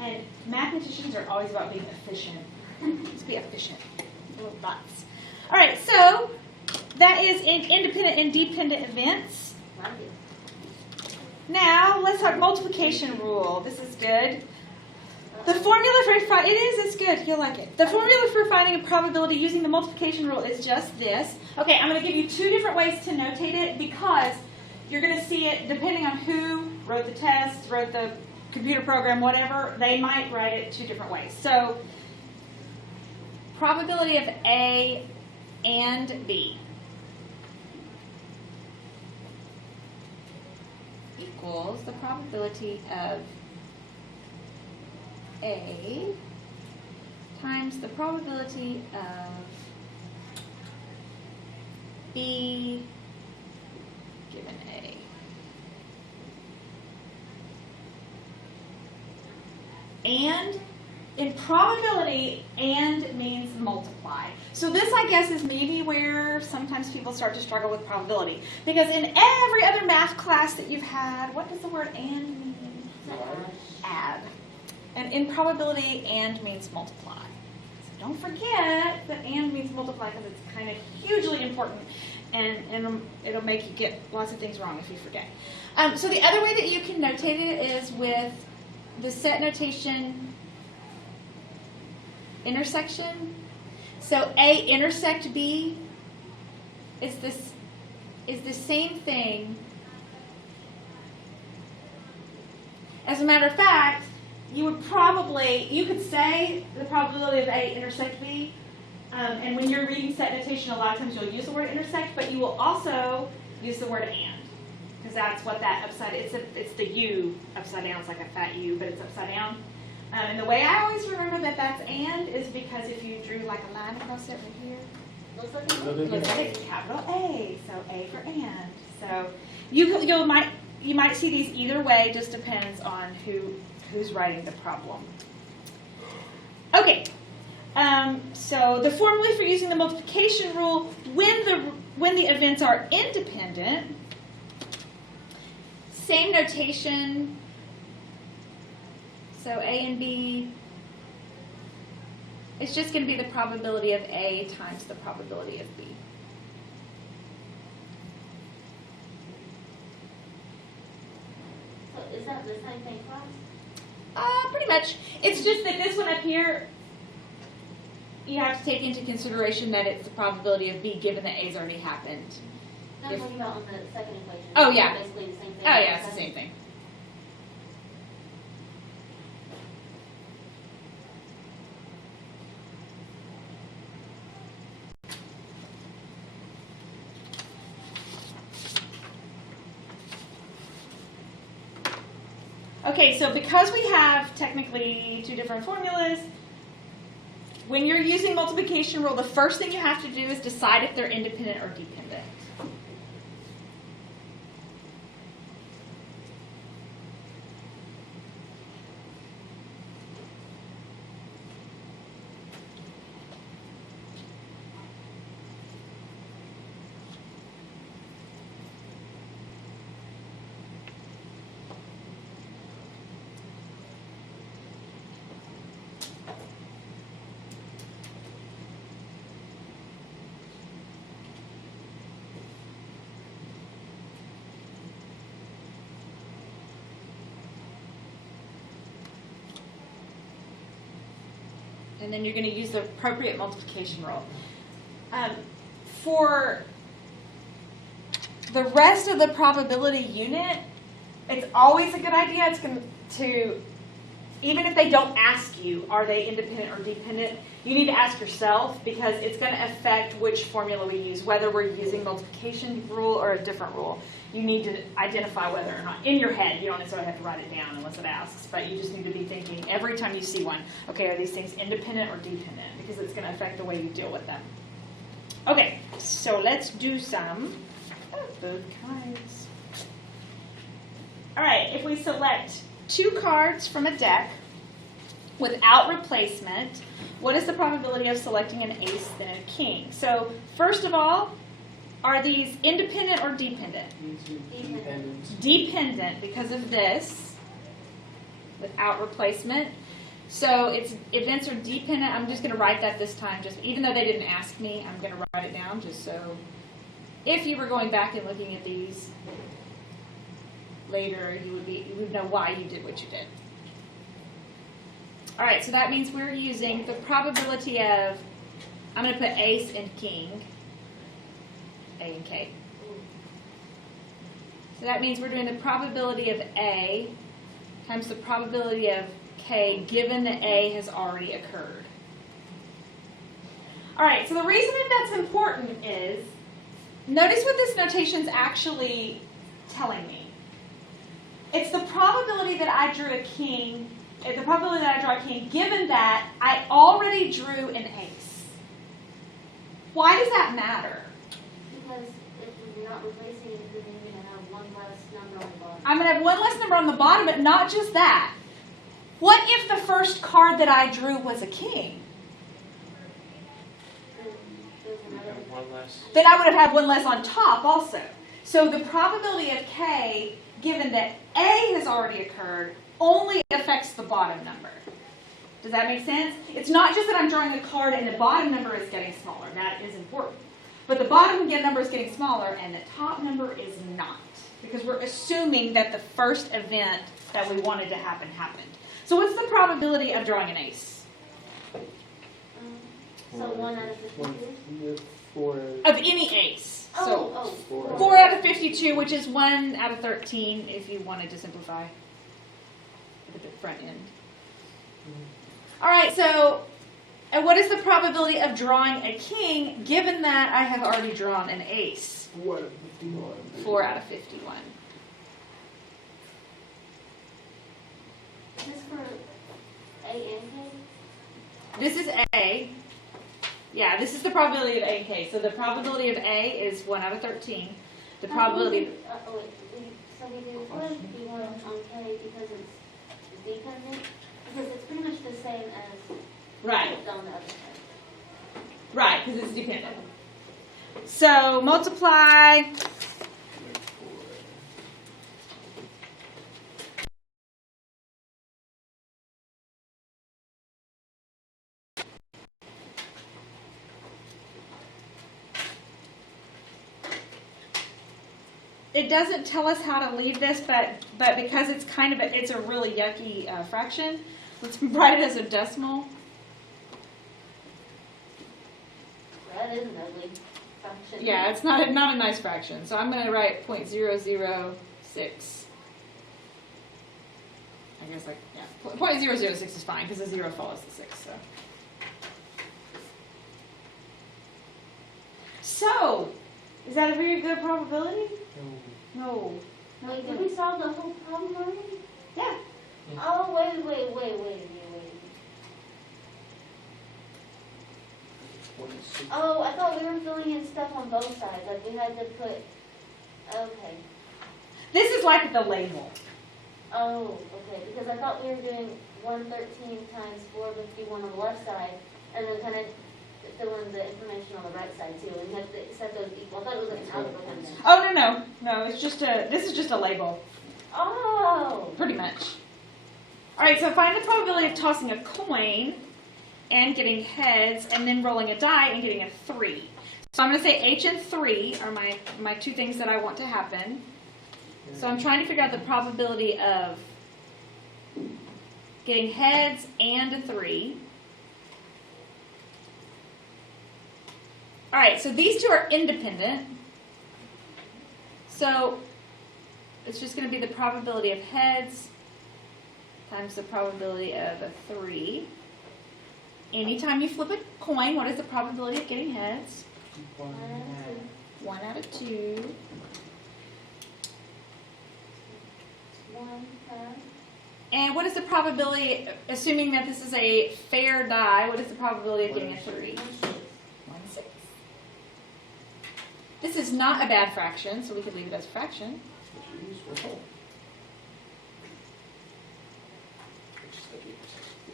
And mathematicians are always about being efficient. Let's be efficient. Little dots. All right, so that is independent and dependent events. Now, let's talk multiplication rule. This is good. The formula for it's good. You'll like it. The formula for finding a probability using the multiplication rule is just this. Okay, I'm going to give you two different ways to notate it because you're going to see it depending on who wrote the test, wrote the computer program, whatever. They might write it two different ways. So, probability of A and B equals the probability of A times the probability of B given A. And in probability, and means multiply. So this, I guess, is maybe where sometimes people start to struggle with probability. Because in every other math class that you've had, what does the word and mean? Add. And in probability, and means multiply. So don't forget that and means multiply because it's kind of hugely important. And it'll make you get lots of things wrong if you forget. So the other way that you can notate it is with the set notation intersection. So A intersect B is the same thing. As a matter of fact, you could say the probability of A intersect B, and when you're reading set notation, a lot of times you'll use the word intersect, but you will also use the word and, because that's what that upside, it's the U upside down. It's like a fat U, but it's upside down. And the way I always remember that that's and is because if you drew like a line across it right here, looks like it's capital A, so A for and. So you might see these either way, just depends on who's writing the problem. Okay, so the formula for using the multiplication rule when the events are independent, same notation. So A and B, it's just going to be the probability of A times the probability of B. So is that the same thing twice? Pretty much. It's just that this one up here, you have to take into consideration that it's the probability of B given that A's already happened. No, I'm talking about on the second equation. Oh, yeah. It's basically the same thing. Oh, yeah, it's the same thing. Okay, so because we have technically two different formulas, when you're using multiplication rule, the first thing you have to do is decide if they're independent or dependent. And then you're going to use the appropriate multiplication rule. For the rest of the probability unit, it's always a good idea. It's going to, even if they don't ask you, are they independent or dependent, you need to ask yourself because it's going to affect which formula we use, whether we're using multiplication rule or a different rule. You need to identify whether or not, in your head, you don't necessarily have to write it down unless it asks, but you just need to be thinking every time you see one, okay, are these things independent or dependent? Because it's going to affect the way you deal with them. Okay, so let's do some of both kinds. All right, if we select two cards from a deck without replacement, what is the probability of selecting an ace then a king? So first of all, are these independent or dependent? Dependent. Dependent because of this. without replacement. So events are dependent. I'm just going to write that this time, just even though they didn't ask me, I'm going to write it down just so if you were going back and looking at these later, you would know why you did what you did. All right, so that means we're using the probability of, I'm going to put ace and king, A and K. So that means we're doing the probability of A times the probability of K given that A has already occurred. All right, so the reason that that's important is, notice what this notation is actually telling me. It's the probability that I drew a king, the probability that I draw a king given that I already drew an ace. Why does that matter? Because if you're not replacing it, then you're going to have one less number on the bottom. I'm going to have one less number on the bottom, but not just that. What if the first card that I drew was a king? Then there's another. One less. Then I would have had one less on top also. So the probability of K, given that A has already occurred, only affects the bottom number. Does that make sense? It's not just that I'm drawing a card and the bottom number is getting smaller. That is important. But the bottom number is getting smaller and the top number is not. Because we're assuming that the first event that we wanted to happen happened. So what's the probability of drawing an ace? So 1 out of 52? Of any ace. So Oh, 4 out of 52, which is 1 out of 13 if you wanted to simplify at the front end. All right, so what is the probability of drawing a king given that I have already drawn an ace? 4 out of 51. 4 out of 51. Is this for A and K? This is A. Yeah, this is the probability of A and K. So the probability of A is 1 out of 13. The probability... So we do 51 on K because it's dependent? Because it's pretty much the same as Right. on the other side. Right, because it's dependent. So multiply... It doesn't tell us how to leave this, but because it's kind of it's a really yucky fraction, let's write it as a decimal. That is an ugly function. Yeah, it's not a nice fraction. So I'm going to write 0.006. I guess like yeah, 0.006 is fine because the 0 follows the 6. So, is that a very good probability? No. Wait, did we solve the whole problem already? Yeah. Oh, wait. 26. Oh, I thought we were filling in stuff on both sides. Like we had to put. Okay. This is like the label. Oh, okay. Because I thought we were doing 113 times 451 on the left side, and then kind of fill in the information on the right side too, and you have to set those equal. I thought it was like an algebra kind of thing. Oh no. It's just this is just a label, Oh. pretty much. All right. So find the probability of tossing a coin and getting heads, and then rolling a die and getting a 3. So I'm going to say H and 3 are my two things that I want to happen. So I'm trying to figure out the probability of getting heads and a 3. All right, so these two are independent. So it's just going to be the probability of heads times the probability of a 3. Anytime you flip a coin, what is the probability of getting heads? 1 out of 2. 1 half. And what is the probability, assuming that this is a fair die, what is the probability of getting a 3? 1/6. This is not a bad fraction, so we could leave it as a fraction.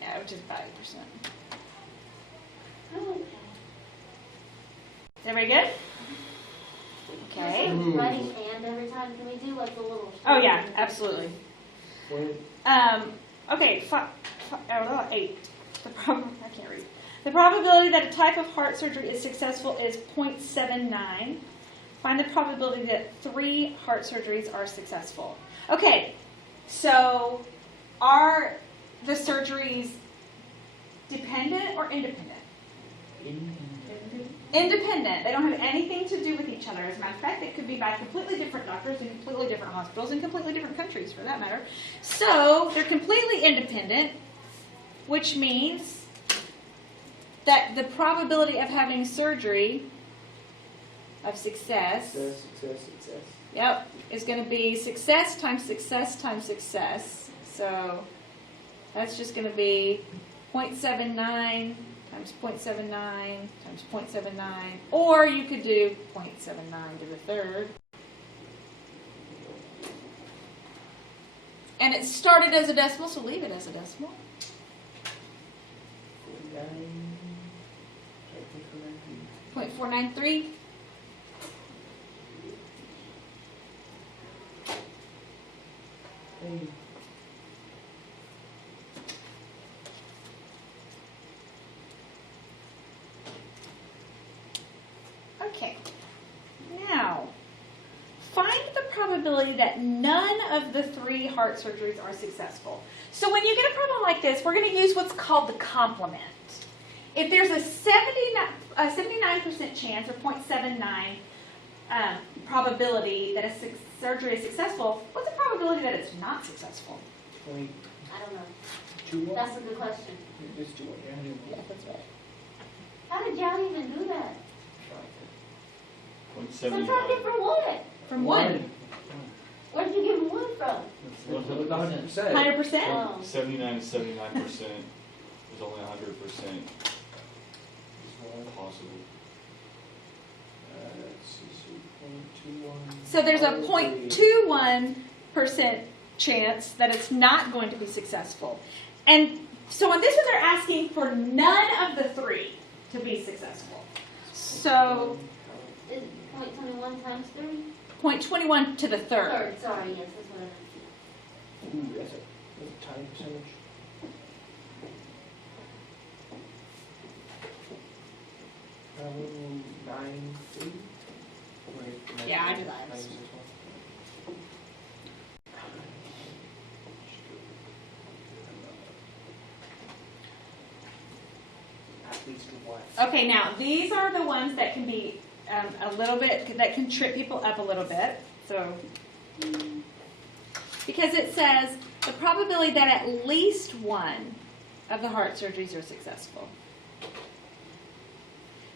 Yeah, which is about 8%. Okay. Is everybody good? Okay. Instead of writing and every time, can we do like the little? Oh yeah, absolutely. Okay, 8. I can't read. The probability that a type of heart surgery is successful is 0.79. Find the probability that 3 heart surgeries are successful. Okay, so are the surgeries dependent or independent? Independent. They don't have anything to do with each other. As a matter of fact, it could be by completely different doctors in completely different hospitals in completely different countries, for that matter. So they're completely independent, which means that the probability of having surgery of success, Success. yep, is going to be success times success times success. So that's just going to be 0.79 times 0.79 times 0.79, or you could do 0.79 to the third. And it started as a decimal, so leave it as a decimal. 0.493. Hey. Okay. Now, find the probability that none of the 3 heart surgeries are successful. So when you get a problem like this, we're going to use what's called the complement. If there's a 79% chance, or 0.79 probability that a surgery is successful, what's the probability that it's not successful? Point I don't know. 2 1. That's a good question. Just 2 1. Yeah, that's right. How did y'all even do that? Subtracted from what? From 1. Where did you get 1 from? 100%. 100%? Oh. 79 to 79% is only 100% possible. Let's see, 0.21. So there's a 0.21% chance that it's not going to be successful. And so on this one, they're asking for none of the 3 to be successful. So Is 0.21 times 3? 0.21 to the third. Third, sorry, yes, that's what I meant. Ooh, that's a tiny percentage. Probably 93. Wait, Yeah, I did that. 96 one. At least what? Okay, now these are the ones that can be a little bit, that can trip people up a little bit. So, because it says the probability that at least 1 of the heart surgeries are successful.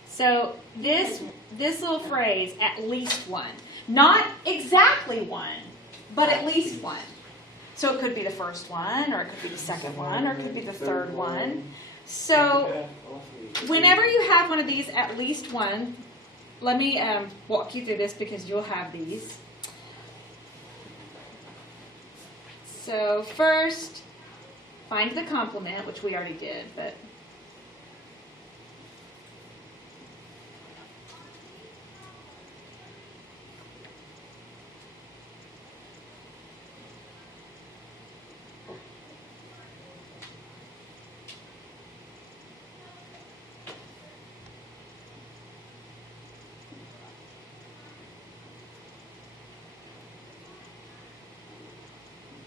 So this little phrase, at least 1, not exactly 1, but at least 1. So it could be the first one, or it could be the second one, or it could be the third one. So whenever you have one of these, at least 1, let me walk you through this because you'll have these. So first, find the complement, which we already did, but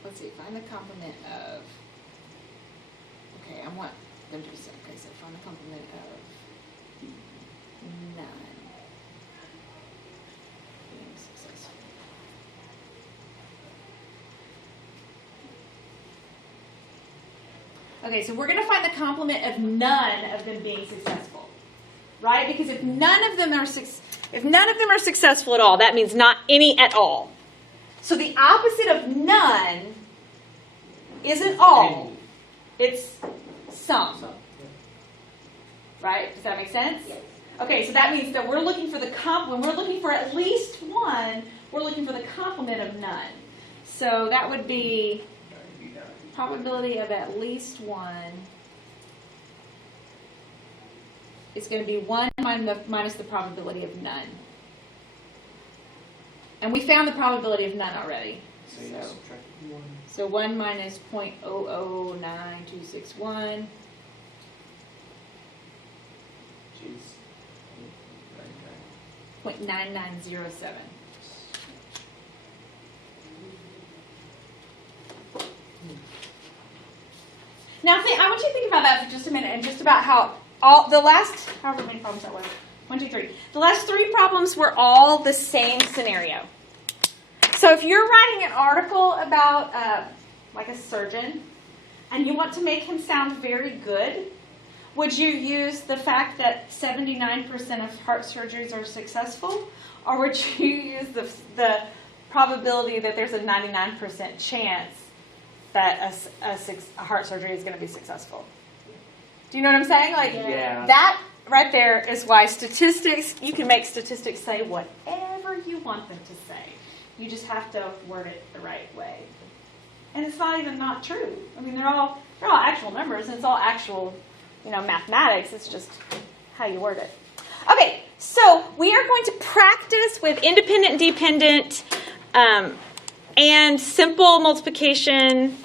let's see, find the complement of, okay, I want them to be, okay, so find the complement of 9 being successful. Okay, so we're going to find the complement of none of them being successful, right? Because if none of them are successful at all, that means not any at all. So the opposite of none isn't all, it's some. Right? Does that make sense? Yes. Okay, so that means that we're looking for the when we're looking for at least 1, we're looking for the complement of none. So that would be probability of at least 1 is going to be 1 minus the probability of none. And we found the probability of none already. say So- subtract 1. So 1 minus 0.009261. Which is 0.9907. Now, I want you to think about that for just a minute, and just about how all the last, however many problems that was, 1, 2, 3. The last 3 problems were all the same scenario. So if you're writing an article about like a surgeon, and you want to make him sound very good, would you use the fact that 79% of heart surgeries are successful, or would you use the probability that there's a 99% chance that a heart surgery is going to be successful? Do you know what I'm saying? Like Yeah. that right there is why statistics, you can make statistics say whatever you want them to say. You just have to word it the right way. And it's not even not true. I mean, they're all actual numbers, and it's all actual, mathematics. It's just how you word it. Okay, so we are going to practice with independent and dependent and simple multiplication